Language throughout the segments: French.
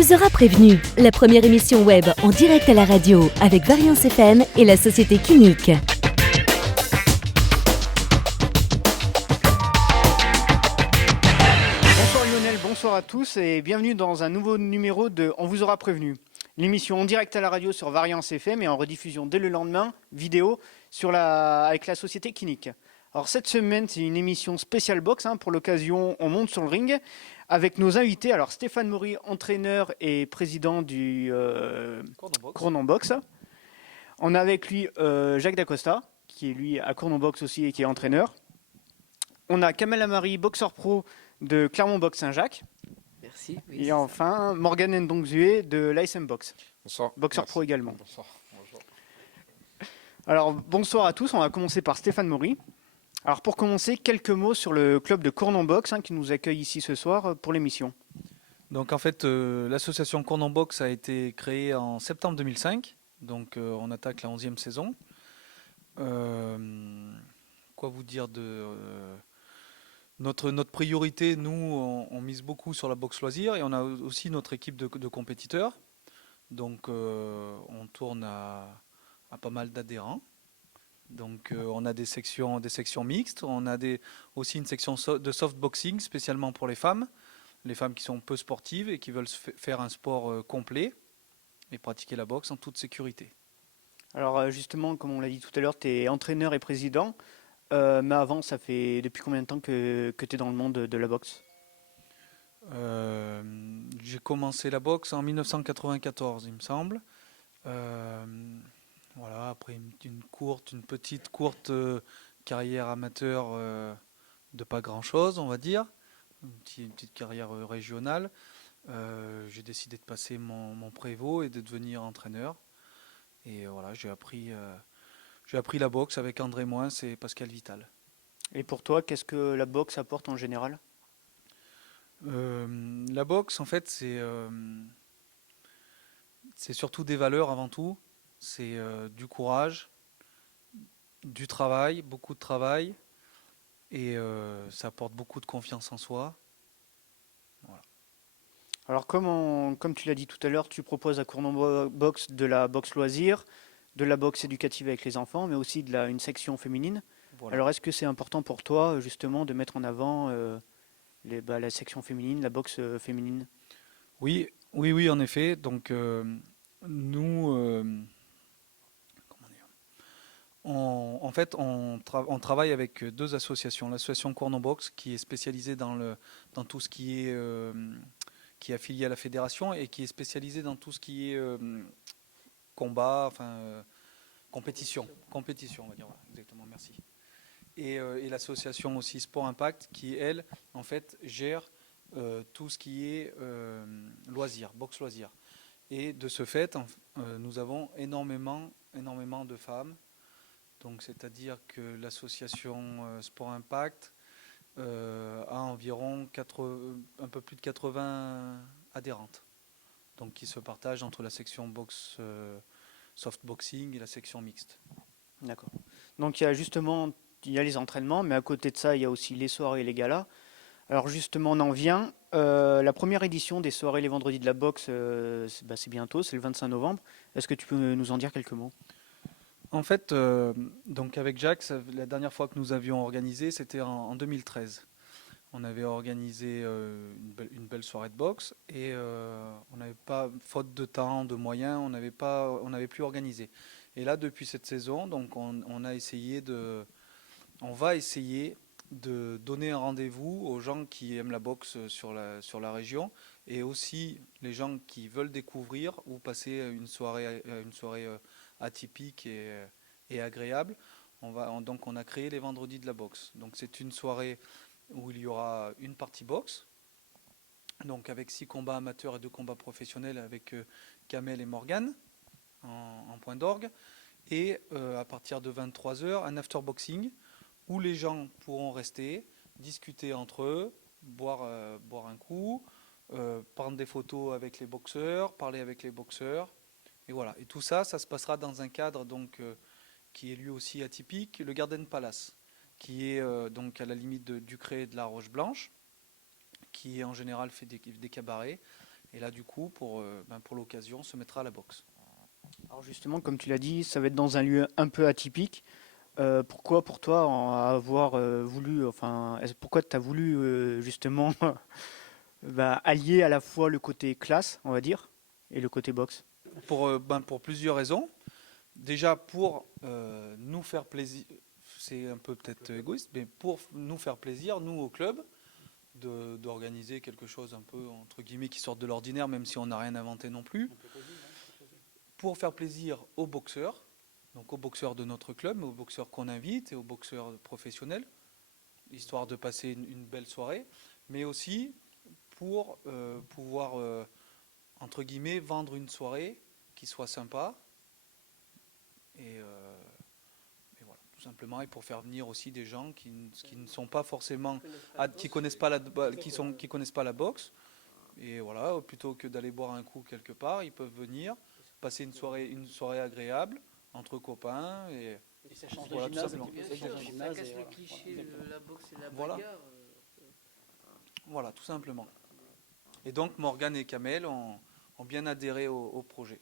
vous aura prévenu. La première émission web en direct à la radio avec Variance FM et la société Clinique. Bonsoir Lionel, bonsoir à tous et bienvenue dans un nouveau numéro de On vous aura prévenu. L'émission en direct à la radio sur Variance FM et en rediffusion dès le lendemain, vidéo, avec la société Clinique. Alors cette semaine, c'est une émission spéciale boxe. Pour l'occasion, on monte sur le ring avec nos invités. Alors Stéphane Maury, entraîneur et président du Cournon Boxe. On a avec lui Jacques Dacosta, qui est lui à Cournon Boxe aussi et qui est entraîneur. On a Kamel Amari, boxeur pro de Clermont Boxe Saint-Jacques. Merci. Oui, et enfin, Morgan Ndongzue de l'ASM Box. Bonsoir. Boxeur Merci. pro également. Bonsoir. Bonjour. Alors, bonsoir à tous. On va commencer par Stéphane Maury. Alors, pour commencer, quelques mots sur le club de Cournon Boxe qui nous accueille ici ce soir pour l'émission. Donc, en fait, l'association Cournon Boxe a été créée en septembre 2005. Donc, on attaque la 11e saison. Quoi vous dire de... Notre priorité, nous, on mise beaucoup sur la boxe loisir et on a aussi notre équipe de compétiteurs. Donc, on tourne à pas mal d'adhérents. Donc, on a des sections mixtes. On a aussi une section de softboxing spécialement pour les femmes qui sont peu sportives et qui veulent faire un sport complet et pratiquer la boxe en toute sécurité. Alors, justement, comme on l'a dit tout à l'heure, tu es entraîneur et président. Mais avant, ça fait depuis combien de temps que tu es dans le monde de la boxe ? J'ai commencé la boxe en 1994, il me semble. Voilà, après une petite courte carrière amateur de pas grand-chose, on va dire. Une petite carrière régionale. J'ai décidé de passer mon prévôt et de devenir entraîneur. Et voilà, j'ai appris la boxe avec André Moins et Pascal Vital. Et pour toi, qu'est-ce que la boxe apporte en général ? La boxe, en fait, c'est surtout des valeurs avant tout. C'est du courage, du travail, beaucoup de travail. Et ça apporte beaucoup de confiance en soi. Voilà. Alors, comme tu l'as dit tout à l'heure, tu proposes à Cournon Boxe de la boxe loisir, de la boxe éducative avec les enfants, mais aussi une section féminine. Voilà. Alors, est-ce que c'est important pour toi, justement, de mettre en avant la section féminine, la boxe féminine ? Oui, en effet. Donc, nous, en fait, on travaille avec deux associations. L'association Cournon Boxe, qui est spécialisée dans tout ce qui est affilié à la fédération et qui est spécialisée dans tout ce qui est combat, compétition, on va dire. Voilà, exactement, merci. Et l'association aussi Sport Impact, qui, elle, en fait, gère tout ce qui est loisir, boxe loisir. Et de ce fait, nous avons énormément de femmes. Donc, c'est-à-dire que l'association Sport Impact a environ un peu plus de 80 adhérentes. Donc, qui se partagent entre la section boxe softboxing et la section mixte. D'accord. Donc, il y a les entraînements, mais à côté de ça, il y a aussi les soirées et les galas. Alors justement, on en vient. La première édition des soirées les vendredis de la boxe, c'est bientôt, c'est le 25 novembre. Est-ce que tu peux nous en dire quelques mots ? En fait, donc avec Jacques, la dernière fois que nous avions organisé, c'était en 2013. On avait organisé une belle soirée de boxe et on n'avait pas, faute de temps, de moyens, on n'avait plus organisé. Et là, depuis cette saison, donc on va essayer de donner un rendez-vous aux gens qui aiment la boxe sur la région et aussi les gens qui veulent découvrir ou passer une soirée atypique et agréable. Donc on a créé les vendredis de la boxe. Donc c'est une soirée où il y aura une partie boxe, donc avec 6 combats amateurs et 2 combats professionnels avec Kamel et Morgan en point d'orgue. Et à partir de 23h, un afterboxing où les gens pourront rester, discuter entre eux, boire un coup, prendre des photos avec les boxeurs, parler avec les boxeurs. Et voilà. Et tout ça, ça se passera dans un cadre donc, qui est lui aussi atypique, le Garden Palace, qui est donc à la limite du Cré et de la Roche Blanche, qui en général fait des cabarets. Et là, du coup, pour l'occasion, on se mettra à la boxe. Alors justement, comme tu l'as dit, ça va être dans un lieu un peu atypique. Pourquoi pour toi avoir voulu, enfin, pourquoi tu as voulu justement allier à la fois le côté classe, on va dire, et le côté boxe? Pour plusieurs raisons. Déjà, pour nous faire plaisir, c'est un peu peut-être égoïste, mais pour nous faire plaisir, nous au club, d'organiser quelque chose un peu, entre guillemets, qui sorte de l'ordinaire, même si on n'a rien inventé non plus. Pour faire plaisir aux boxeurs, donc aux boxeurs de notre club, mais aux boxeurs qu'on invite et aux boxeurs professionnels, histoire de passer une belle soirée, mais aussi pour pouvoir, entre guillemets, vendre une soirée qui soit sympa, et voilà, tout simplement, et pour faire venir aussi des gens qui ne sont pas forcément, qui connaissent pas qui connaissent pas la boxe, et voilà, plutôt que d'aller boire un coup quelque part, ils peuvent venir passer une soirée agréable entre copains, et ça change voilà, de tout gymnase, simplement. Bien sûr, ça casse le cliché de la boxe et de la Voilà. bagarre. Voilà, tout simplement. Et donc Morgane et Kamel ont bien adhéré au projet.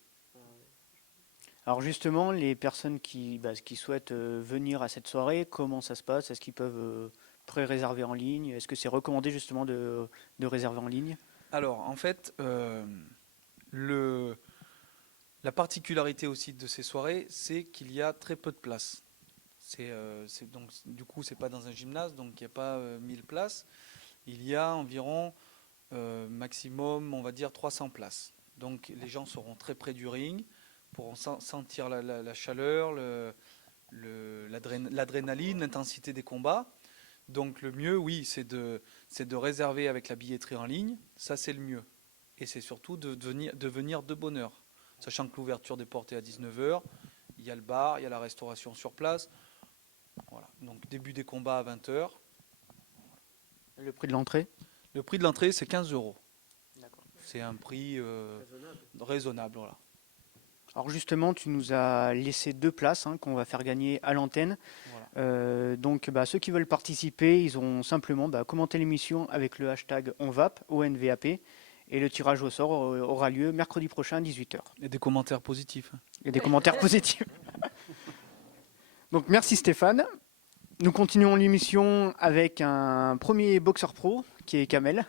Alors justement, les personnes qui souhaitent venir à cette soirée, comment ça se passe? Est-ce qu'ils peuvent pré-réserver en ligne? Est-ce que c'est recommandé justement de réserver en ligne? Alors, en fait, la particularité aussi de ces soirées, c'est qu'il y a très peu de places. Donc, du coup, c'est pas dans un gymnase, donc il n'y a pas 1000 places. Il y a environ maximum, on va dire, 300 places. Donc, les gens seront très près du ring pour sentir la chaleur, l'adrénaline, l'intensité des combats. Donc, le mieux, oui, c'est de réserver avec la billetterie en ligne. Ça, c'est le mieux. Et c'est surtout de venir de bonne heure. Sachant que l'ouverture des portes est à 19h, il y a le bar, il y a la restauration sur place. Voilà. Donc début des combats à 20h. Le prix de l'entrée? Le prix de l'entrée, c'est 15 euros. C'est un prix raisonnable. Voilà. Alors justement, tu nous as laissé 2 places qu'on va faire gagner à l'antenne. Voilà. Donc ceux qui veulent participer, ils ont simplement commenté l'émission avec le hashtag ONVAP, ONVAP, et le tirage au sort aura lieu mercredi prochain à 18h. Et des commentaires positifs. Et des commentaires positifs. Donc merci Stéphane. Nous continuons l'émission avec un premier boxeur pro qui est Kamel.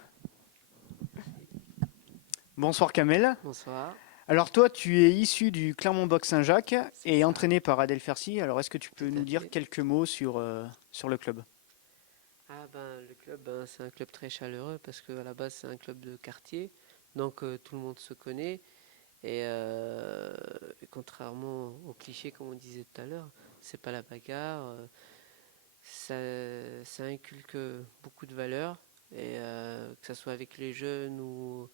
Bonsoir Kamel. Bonsoir. Alors toi, tu es issu du Clermont Boxe Saint-Jacques et entraîné par Adèle Fercy. Alors est-ce que tu peux nous dire quelques mots sur le club? Le club, c'est un club très chaleureux parce qu'à la base c'est un club de quartier, donc tout le monde se connaît et contrairement aux clichés comme on disait tout à l'heure, c'est pas la bagarre, ça inculque beaucoup de valeurs et que ce soit avec les jeunes ou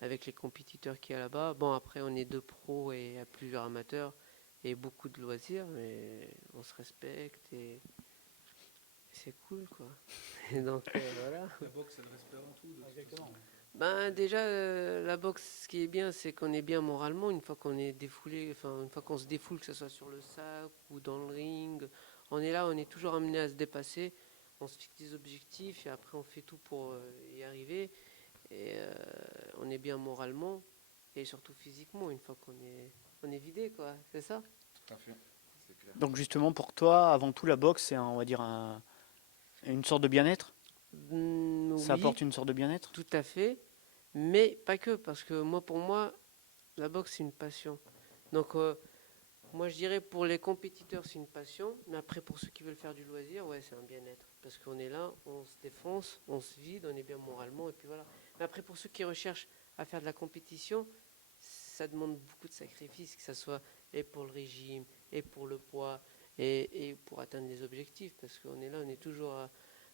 avec les compétiteurs qu'il y a là-bas. Bon, après on est 2 pros et il y a plusieurs amateurs et beaucoup de loisirs, mais on se respecte et c'est cool quoi. Et donc voilà. La boxe, c'est le respect avant tout. Exactement. Déjà la boxe, ce qui est bien, c'est qu'on est bien moralement une fois qu'on est défoulé, enfin une fois qu'on se défoule, que ce soit sur le sac ou dans le ring, on est là, on est toujours amené à se dépasser. On se fixe des objectifs et après on fait tout pour y arriver. Et on est bien moralement et surtout physiquement une fois on est vidé quoi, c'est ça? Tout à fait. C'est clair. Donc justement pour toi, avant tout la boxe, c'est on va dire une sorte de bien-être? Ça Oui, apporte une sorte de bien-être? tout à fait, mais pas que, parce que pour moi, la boxe c'est une passion. Donc moi je dirais pour les compétiteurs c'est une passion, mais après pour ceux qui veulent faire du loisir, ouais c'est un bien-être, parce qu'on est là, on se défonce, on se vide, on est bien moralement, et puis voilà. Mais après pour ceux qui recherchent à faire de la compétition, ça demande beaucoup de sacrifices, que ce soit et pour le régime, et pour le poids, et pour atteindre les objectifs, parce qu'on est là, on est toujours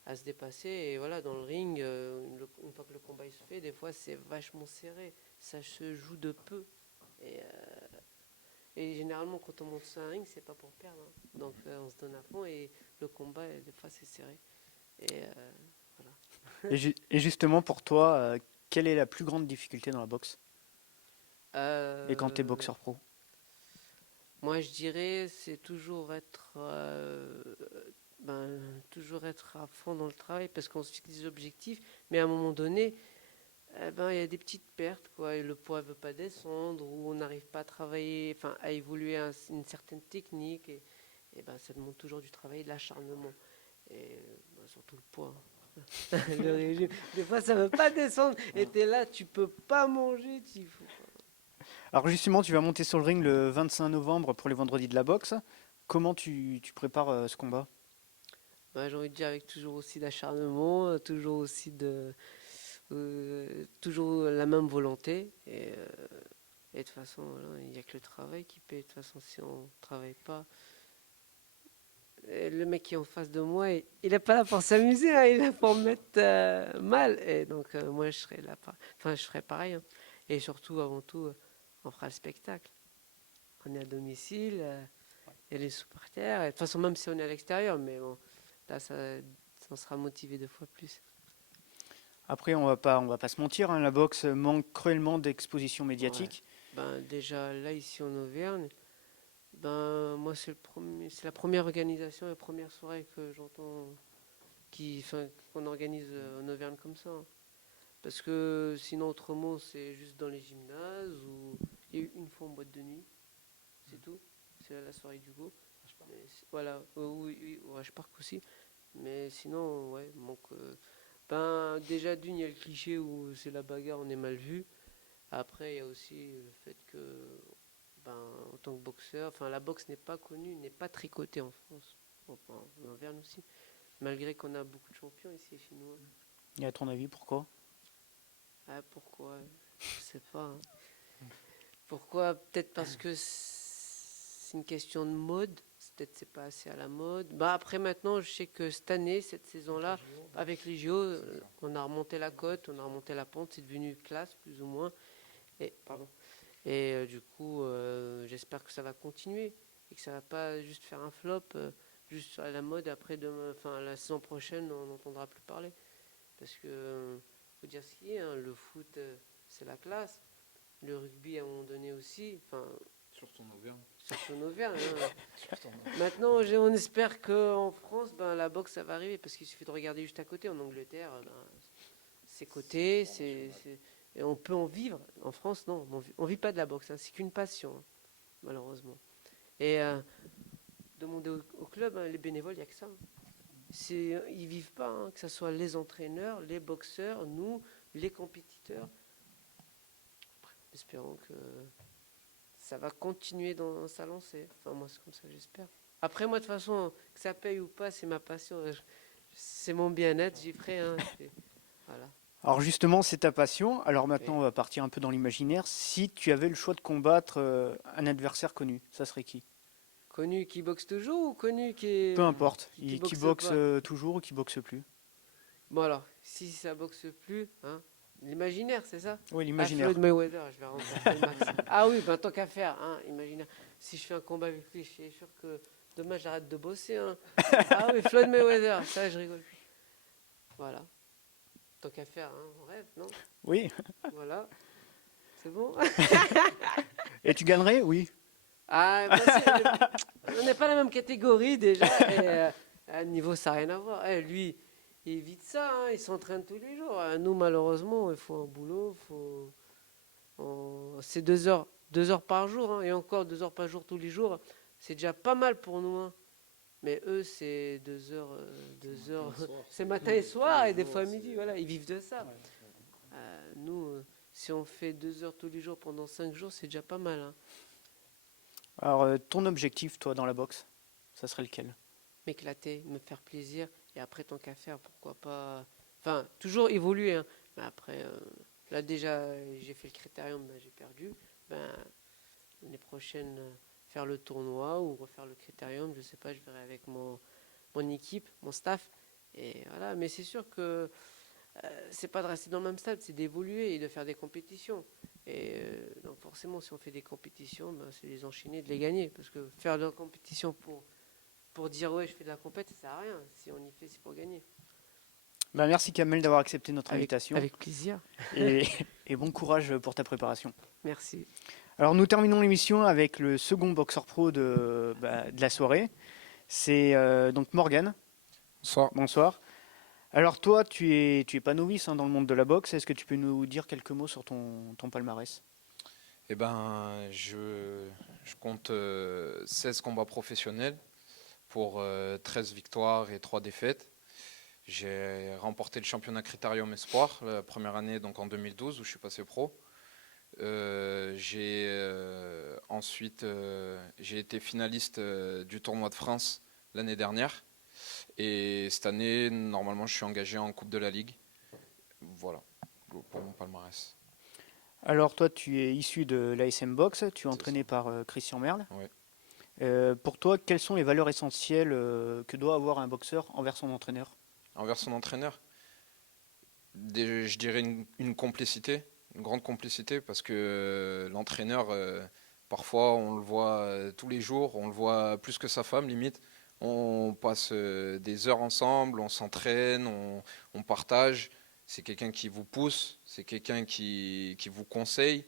à se dépasser, et voilà, dans le ring, une fois que le combat il se fait, des fois c'est vachement serré, ça se joue de peu, et généralement quand on monte sur un ring, c'est pas pour perdre, donc on se donne à fond, et le combat, des fois c'est serré, et voilà. Et justement pour toi, quelle est la plus grande difficulté dans la boxe? Et quand tu es boxeur pro? Moi, je dirais, c'est toujours être à fond dans le travail parce qu'on se fixe des objectifs, mais à un moment donné, Eh ben, il y a des petites pertes, quoi. Et le poids ne veut pas descendre, ou on n'arrive pas à travailler, enfin, à évoluer une certaine technique. Et ben, ça demande toujours du travail et de l'acharnement. Et ben, surtout le poids. Le régime. Des fois, ça ne veut pas descendre. Et tu es là, tu peux pas manger. Alors justement, tu vas monter sur le ring le 25 novembre pour les vendredis de la boxe. Comment tu prépares ce combat? Ben, j'ai envie de dire avec toujours aussi d'acharnement, toujours aussi toujours la même volonté. Et de toute façon, voilà, il n'y a que le travail qui paie. De toute façon, si on ne travaille pas, le mec qui est en face de moi, il n'est pas là pour s'amuser, hein, il est là pour me mettre mal. Et donc, moi, je serai là, je ferai pareil. Hein. Et surtout, avant tout, on fera le spectacle. On est à domicile, il y a les supporters. Et de toute façon, même si on est à l'extérieur, mais bon, là, ça sera motivé 2 fois plus. Après, on va pas se mentir, hein, la boxe manque cruellement d'exposition médiatique. Ouais. Ben, déjà, là, ici en Auvergne, ben, moi, c'est la première organisation, la première soirée que j'entends qu'on organise en Auvergne comme ça. Hein. Parce que sinon, autrement, c'est juste dans les gymnases ou il y a eu une fois en boîte de nuit. C'est tout. C'est la soirée du go. Voilà. Oui, je parle aussi. Mais sinon, ouais, manque. Ben, déjà, d'une, il y a le cliché où c'est la bagarre, on est mal vu. Après, il y a aussi le fait que, ben, en tant que boxeur, enfin, la boxe n'est pas connue, n'est pas tricotée en France. Enfin, en Auvergne aussi. Malgré qu'on a beaucoup de champions ici chez nous. Et à ton avis, pourquoi? Ah, pourquoi? Je sais pas. Hein. Pourquoi? Peut-être parce que c'est une question de mode. Peut-être c'est pas assez à la mode. Bah après maintenant, je sais que cette année, cette saison-là, avec les JO, on a remonté la côte, on a remonté la pente, c'est devenu classe plus ou moins. Et pardon. Et du coup, j'espère que ça va continuer et que ça va pas juste faire un flop, juste à la mode. Après, la saison prochaine, on n'entendra plus parler parce que faut dire ce qui est. Hein, le foot, c'est la classe. Le rugby à un moment donné aussi. Enfin. Surtout en Auvergne. Surtout en Auvergne. Hein. Maintenant, on espère qu'en France, ben, la boxe, ça va arriver parce qu'il suffit de regarder juste à côté. En Angleterre, ben, c'est coté, et on peut en vivre. En France, non, on ne vit pas de la boxe. Hein. C'est qu'une passion, hein, malheureusement. Et demander au club, hein, les bénévoles, il n'y a que ça. Hein. Ils ne vivent pas, hein, que ce soit les entraîneurs, les boxeurs, nous, les compétiteurs. Espérons que ça va continuer dans sa lancée. Enfin, moi, c'est comme ça que j'espère. Après, moi, de toute façon, que ça paye ou pas, c'est ma passion. C'est mon bien-être, j'y ferai. Hein, voilà. Alors justement, c'est ta passion. Alors maintenant, on va partir un peu dans l'imaginaire. Si tu avais le choix de combattre un adversaire connu, ça serait qui? Connu qui boxe toujours ou connu qui est... Peu importe. Qui boxe toujours ou qui boxe plus? Bon alors, si ça boxe plus, hein, l'imaginaire, c'est ça? Oui, l'imaginaire. Floyd Mayweather, je vais remplacer Max. Ah oui, ben tant qu'à faire, hein, imaginaire. Si je fais un combat avec lui, je suis sûr que demain j'arrête de bosser. Hein. Ah oui, Floyd Mayweather, ça je rigole plus. Voilà. Tant qu'à faire, hein, on rêve, non? Oui. Voilà. C'est bon? Et tu gagnerais? Oui. Ah, bah, on n'est pas la même catégorie déjà. Et, à niveau, ça n'a rien à voir. Lui, il évite ça, hein, il s'entraîne tous les jours. Nous, malheureusement, il faut un boulot. C'est 2 heures par jour. Hein, et encore 2 heures par jour tous les jours. C'est déjà pas mal pour nous. Hein. Mais eux, c'est 2 heures. C'est matin et soir et des fois midi. Voilà, ils vivent de ça. Nous, si on fait 2 heures tous les jours pendant 5 jours, c'est déjà pas mal. Hein. Alors, ton objectif, toi, dans la boxe, ça serait lequel? M'éclater, me faire plaisir. Et après, tant qu'à faire, pourquoi pas... Enfin, toujours évoluer. Hein. Mais après, là déjà, j'ai fait le critérium, ben, j'ai perdu. Ben, l'année prochaine, faire le tournoi ou refaire le critérium, je sais pas, je verrai avec mon équipe, mon staff. Et voilà, mais c'est sûr que c'est pas de rester dans le même stade, c'est d'évoluer et de faire des compétitions. Et donc forcément, si on fait des compétitions, ben, c'est les enchaîner, de les gagner. Parce que faire de la compétition pour dire ouais, je fais de la compète, ça sert à rien. Si on y fait, c'est pour gagner. Ben, merci Kamel d'avoir accepté notre invitation. Avec plaisir. Et bon courage pour ta préparation. Merci. Alors nous terminons l'émission avec le second boxeur pro de la soirée. C'est donc Morgan. Bonsoir. Bonsoir. Alors toi, tu es pas novice hein, dans le monde de la boxe. Est-ce que tu peux nous dire quelques mots sur ton palmarès? Eh ben, je compte 16 combats professionnels pour 13 victoires et 3 défaites. J'ai remporté le championnat Critérium Espoir la première année, donc en 2012, où je suis passé pro. J'ai été finaliste du tournoi de France l'année dernière. Et cette année, normalement, je suis engagé en Coupe de la Ligue. Voilà, pour mon palmarès. Alors toi, tu es issu de l'ASM Box, tu es C'est ça. entraîné par Christian Merle. Ouais. Pour toi, quelles sont les valeurs essentielles que doit avoir un boxeur envers son entraîneur? Envers son entraîneur, je dirais une complicité, une grande complicité, parce que l'entraîneur, parfois, on le voit tous les jours, on le voit plus que sa femme, limite. On passe des heures ensemble, on s'entraîne, on partage. C'est quelqu'un qui vous pousse, c'est quelqu'un qui vous conseille,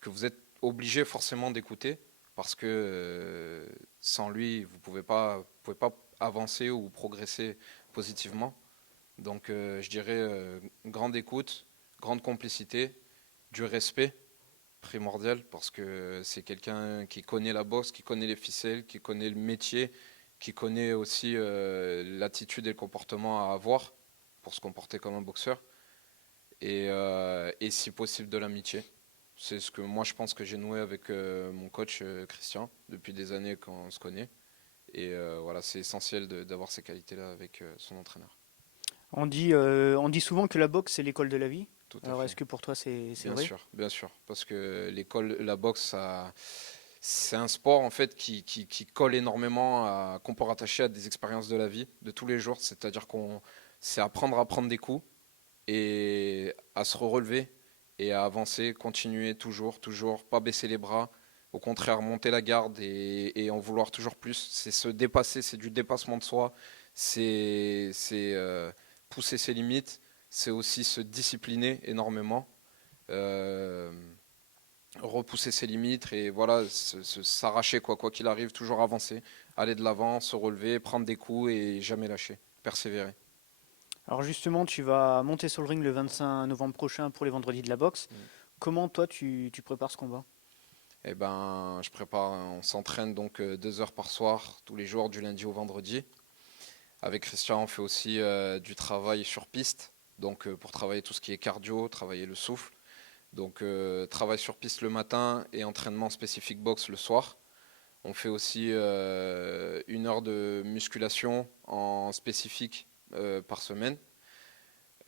que vous êtes obligé forcément d'écouter, parce que sans lui, vous pouvez pas avancer ou progresser positivement. Donc je dirais grande écoute, grande complicité, du respect primordial parce que c'est quelqu'un qui connaît la boxe, qui connaît les ficelles, qui connaît le métier, qui connaît aussi l'attitude et le comportement à avoir pour se comporter comme un boxeur et si possible de l'amitié. C'est ce que moi je pense que j'ai noué avec mon coach Christian depuis des années qu'on se connaît et voilà c'est essentiel d'avoir ces qualités-là avec son entraîneur. On dit souvent que la boxe, c'est l'école de la vie. Tout à Alors fait. est-ce que pour toi, c'est Bien vrai? sûr, bien sûr, parce que la boxe, c'est un sport en fait qui colle énormément, qu'on peut rattacher à des expériences de la vie, de tous les jours. C'est-à-dire c'est apprendre à prendre des coups et à se relever et à avancer, continuer toujours, toujours, pas baisser les bras. Au contraire, monter la garde et en vouloir toujours plus. C'est se dépasser, c'est du dépassement de soi, c'est pousser ses limites, c'est aussi se discipliner énormément. Euh, Repousser ses limites et voilà, s'arracher quoi qu'il arrive, toujours avancer, aller de l'avant, se relever, prendre des coups et jamais lâcher, persévérer. Alors justement, tu vas monter sur le ring le 25 novembre prochain pour les vendredis de la boxe. Mm. Comment toi, tu prépares ce combat? Eh ben, on s'entraîne donc 2 heures par soir, tous les jours, du lundi au vendredi. Avec Christian, on fait aussi du travail sur piste, donc pour travailler tout ce qui est cardio, travailler le souffle. Donc travail sur piste le matin et entraînement spécifique boxe le soir. On fait aussi 1 heure de musculation en spécifique par semaine.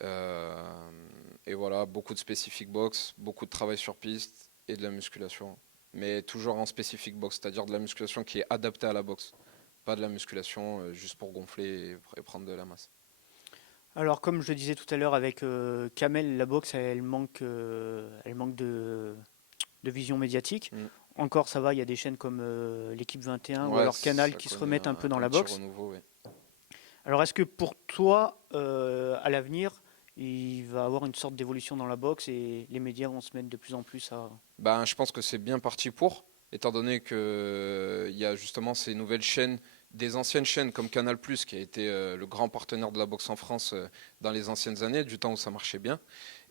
Euh, et voilà, beaucoup de spécifique boxe, beaucoup de travail sur piste et de la musculation. Mais toujours en spécifique boxe, c'est-à-dire de la musculation qui est adaptée à la boxe. Pas de la musculation juste pour gonfler et prendre de la masse. Alors comme je le disais tout à l'heure avec Kamel, la boxe, elle manque de vision médiatique. Mm. Encore ça va, il y a des chaînes comme l'équipe 21 ou Ouais, alors Canal ça qui se connaît remettent un peu dans un la petit boxe. renouveau, ouais. Alors est-ce que pour toi, à l'avenir, il va y avoir une sorte d'évolution dans la boxe et les médias vont se mettre de plus en plus à... Ben, je pense que c'est bien parti pour, étant donné qu'il y a justement ces nouvelles chaînes, des anciennes chaînes comme Canal+, qui a été le grand partenaire de la boxe en France dans les anciennes années, du temps où ça marchait bien,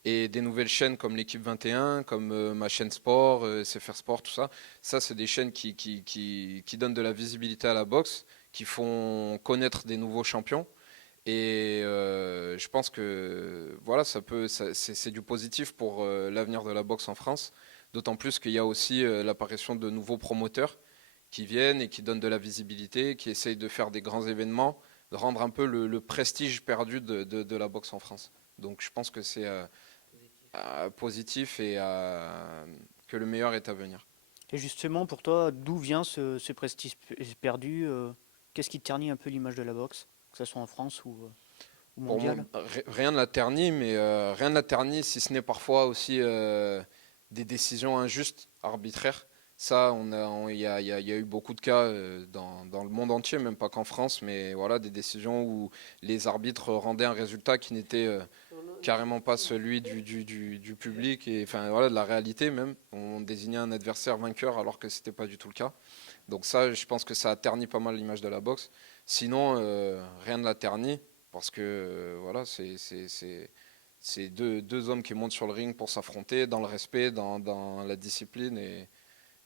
et des nouvelles chaînes comme l'équipe 21, comme ma chaîne sport, SFR Sport, tout ça. Ça, c'est des chaînes qui donnent de la visibilité à la boxe, qui font connaître des nouveaux champions. Et je pense que voilà, c'est du positif pour l'avenir de la boxe en France. D'autant plus qu'il y a aussi l'apparition de nouveaux promoteurs qui viennent et qui donnent de la visibilité, qui essayent de faire des grands événements, de rendre un peu le prestige perdu de la boxe en France. Donc je pense que c'est positif et que le meilleur est à venir. Et justement, pour toi, d'où vient ce prestige perdu qu'est-ce qui ternit un peu l'image de la boxe, que ce soit en France ou Pour moi, mondiale? rien ne la ternit, mais rien ne la ternit si ce n'est parfois aussi des décisions injustes, arbitraires. Ça, il y a eu beaucoup de cas dans le monde entier, même pas qu'en France, mais voilà, des décisions où les arbitres rendaient un résultat qui n'était carrément pas celui du public, et enfin voilà, de la réalité même. On désignait un adversaire vainqueur alors que c'était pas du tout le cas. Donc ça, je pense que ça a terni pas mal l'image de la boxe. Sinon, rien ne la ternit. Parce que voilà, c'est deux hommes qui montent sur le ring pour s'affronter dans le respect, dans la discipline. Et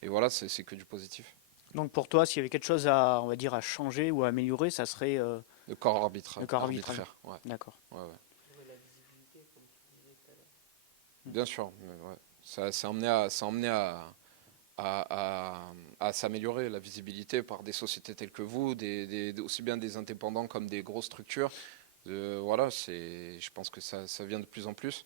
voilà, c'est que du positif. Donc pour toi, s'il y avait quelque chose à, on va dire, à changer ou à améliorer, ça serait Le corps arbitraire. le corps arbitraire. Ouais. D'accord. Ouais, ouais. La visibilité, comme tu disais tout à l'heure. Bien sûr. Mais ouais. Ça a emmené à s'améliorer la visibilité par des sociétés telles que vous, aussi bien des indépendants comme des grosses structures. Voilà, je pense que ça vient de plus en plus.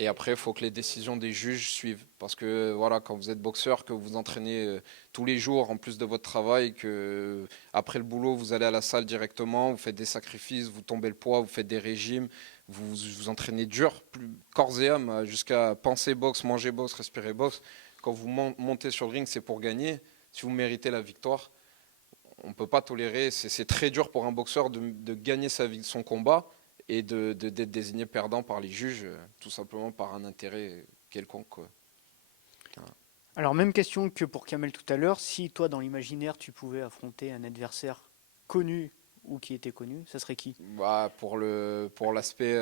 Et après, il faut que les décisions des juges suivent. Parce que voilà, quand vous êtes boxeur, que vous vous entraînez tous les jours en plus de votre travail, que après le boulot, vous allez à la salle directement, vous faites des sacrifices, vous tombez le poids, vous faites des régimes, vous vous entraînez dur, corps et âme, jusqu'à penser boxe, manger boxe, respirer boxe. Quand vous montez sur le ring, c'est pour gagner. Si vous méritez la victoire, on ne peut pas tolérer. C'est très dur pour un boxeur de gagner son combat et d'être désigné perdant par les juges, tout simplement par un intérêt quelconque, quoi. Alors même question que pour Kamel tout à l'heure, si toi dans l'imaginaire tu pouvais affronter un adversaire connu ou qui était connu, ça serait qui? Bah, pour l'aspect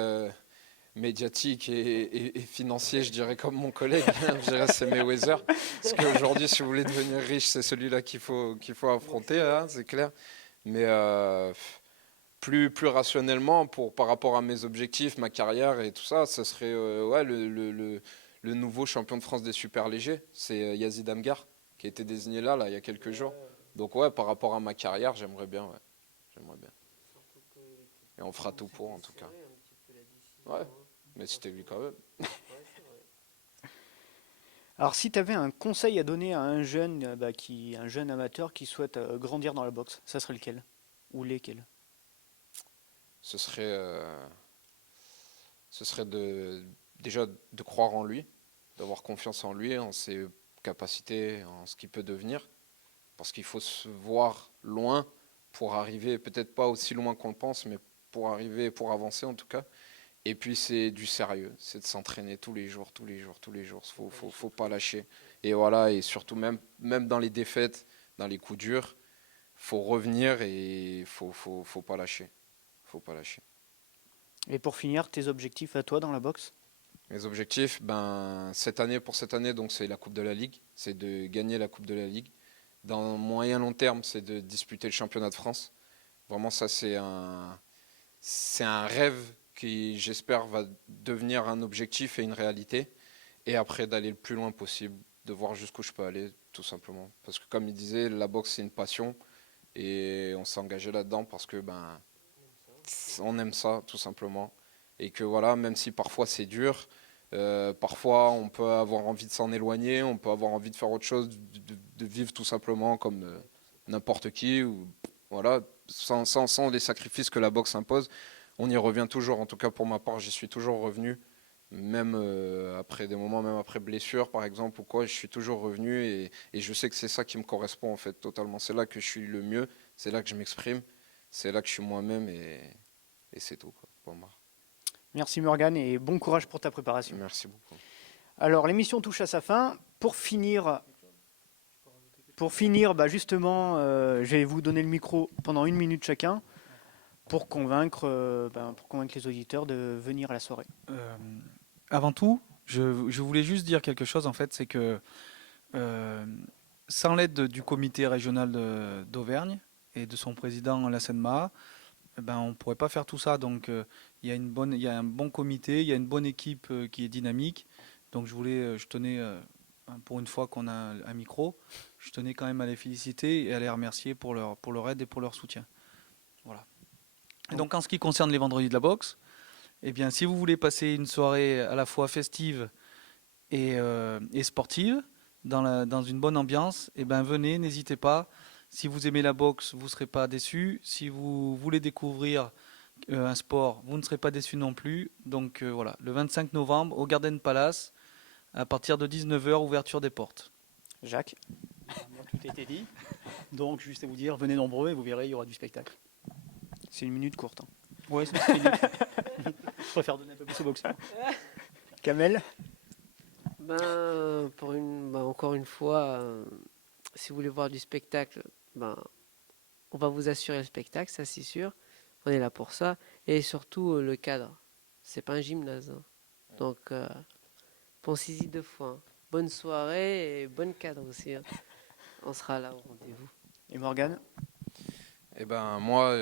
médiatique et financier, je dirais comme mon collègue, je dirais c'est Mayweather. Parce qu'aujourd'hui, si vous voulez devenir riche, c'est celui-là qu'il faut affronter, hein, c'est clair. Mais plus rationnellement, par rapport à mes objectifs, ma carrière et tout ça, ce serait ouais, le nouveau champion de France des super légers. C'est Yazid Amgar, qui a été désigné là, il y a quelques jours. Donc ouais, par rapport à ma carrière, j'aimerais bien. Ouais. J'aimerais bien. Et on fera tout pour, en tout cas. Ouais, mais c'était lui quand même. Alors si tu avais un conseil à donner à un jeune, un jeune amateur qui souhaite grandir dans la boxe, ça serait lequel? Ou lesquels? Ce serait déjà de croire en lui, d'avoir confiance en lui, en ses capacités, en ce qu'il peut devenir. Parce qu'il faut se voir loin pour arriver, peut-être pas aussi loin qu'on le pense, mais pour arriver, pour avancer en tout cas. Et puis c'est du sérieux, c'est de s'entraîner tous les jours. Faut pas lâcher. Et voilà, et surtout même dans les défaites, dans les coups durs, faut revenir et faut pas lâcher. Faut pas lâcher. Et pour finir, tes objectifs à toi dans la boxe? Mes objectifs, cette année, donc c'est la Coupe de la Ligue, c'est de gagner la Coupe de la Ligue. Dans moyen long terme, c'est de disputer le championnat de France. Vraiment, ça c'est un rêve qui, j'espère, va devenir un objectif et une réalité. Et après, d'aller le plus loin possible, de voir jusqu'où je peux aller, tout simplement. Parce que comme il disait, la boxe c'est une passion et on s'est engagé là-dedans parce que on aime ça, tout simplement. Et que voilà, même si parfois c'est dur, parfois on peut avoir envie de s'en éloigner, on peut avoir envie de faire autre chose, de vivre tout simplement comme n'importe qui, ou voilà, sans les sacrifices que la boxe impose. On y revient toujours, en tout cas pour ma part, j'y suis toujours revenu, même après des moments, même après blessure par exemple ou quoi, je suis toujours revenu et je sais que c'est ça qui me correspond en fait totalement. C'est là que je suis le mieux, c'est là que je m'exprime, c'est là que je suis moi-même et c'est tout, quoi, pour moi. Merci Morgane et bon courage pour ta préparation. Merci beaucoup. Alors l'émission touche à sa fin. Pour finir, justement, je vais vous donner le micro pendant 1 minute chacun pour convaincre les auditeurs de venir à la soirée. Avant tout, je voulais juste dire quelque chose, en fait, c'est que sans l'aide du comité régional d'Auvergne et de son président Lassène Maha, on ne pourrait pas faire tout ça. Donc il y a un bon comité, il y a une bonne équipe qui est dynamique. Donc je tenais, pour une fois qu'on a un micro, je tenais quand même à les féliciter et à les remercier pour leur aide et pour leur soutien. Voilà. Et donc en ce qui concerne les vendredis de la boxe, eh bien, si vous voulez passer une soirée à la fois festive et sportive, dans une bonne ambiance, venez, n'hésitez pas. Si vous aimez la boxe, vous ne serez pas déçus. Si vous voulez découvrir un sport, vous ne serez pas déçus non plus. Donc voilà, le 25 novembre au Garden Palace, à partir de 19h, ouverture des portes. Jacques? Tout a été dit. Donc juste à vous dire, venez nombreux et vous verrez, il y aura du spectacle. C'est 1 minute courte. Hein. Ouais, c'est une minute. Je préfère donner un peu plus au boxeur. Kamel? Encore une fois, si vous voulez voir du spectacle, on va vous assurer le spectacle, ça c'est sûr. On est là pour ça. Et surtout, le cadre. C'est pas un gymnase. Hein. Donc, pensez-y 2 fois. Hein. Bonne soirée et bonne cadre aussi. Hein. On sera là au rendez-vous. Et Morgane? Eh ben moi,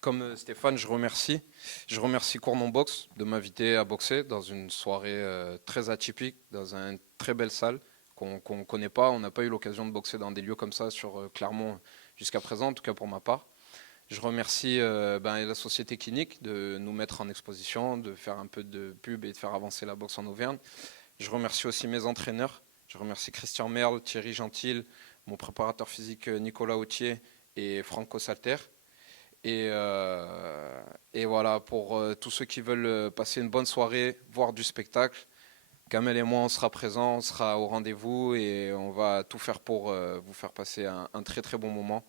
comme Stéphane, je remercie. Je remercie Cournon Boxe de m'inviter à boxer dans une soirée très atypique, dans une très belle salle qu'on ne connaît pas. On n'a pas eu l'occasion de boxer dans des lieux comme ça sur Clermont jusqu'à présent, en tout cas pour ma part. Je remercie la société Kinic de nous mettre en exposition, de faire un peu de pub et de faire avancer la boxe en Auvergne. Je remercie aussi mes entraîneurs. Je remercie Christian Merle, Thierry Gentil, mon préparateur physique Nicolas Autier et Franco Salter. Et voilà, pour tous ceux qui veulent passer une bonne soirée, voir du spectacle, Kamel et moi, on sera présents, on sera au rendez-vous et on va tout faire pour vous faire passer un très très bon moment.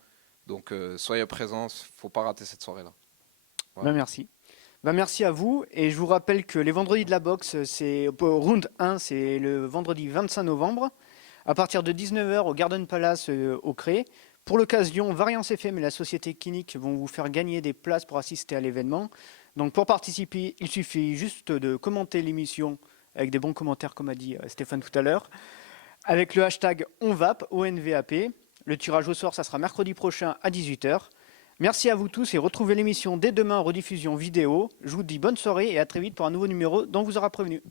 Donc soyez présents, il ne faut pas rater cette soirée-là. Voilà. Merci. Merci à vous. Et je vous rappelle que les vendredis de la boxe, c'est round 1, c'est le vendredi 25 novembre, à partir de 19h au Garden Palace au Cré. Pour l'occasion, Variance FM et la société Kinic vont vous faire gagner des places pour assister à l'événement. Donc pour participer, il suffit juste de commenter l'émission avec des bons commentaires, comme a dit Stéphane tout à l'heure, avec le hashtag ONVAP, ONVAP. Le tirage au sort, ça sera mercredi prochain à 18h. Merci à vous tous et retrouvez l'émission dès demain en rediffusion vidéo. Je vous dis bonne soirée et à très vite pour un nouveau numéro dont on vous aura prévenu.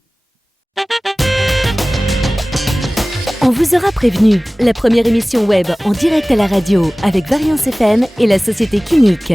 On vous aura prévenu, la première émission web en direct à la radio avec Variance FM et la société Kinic.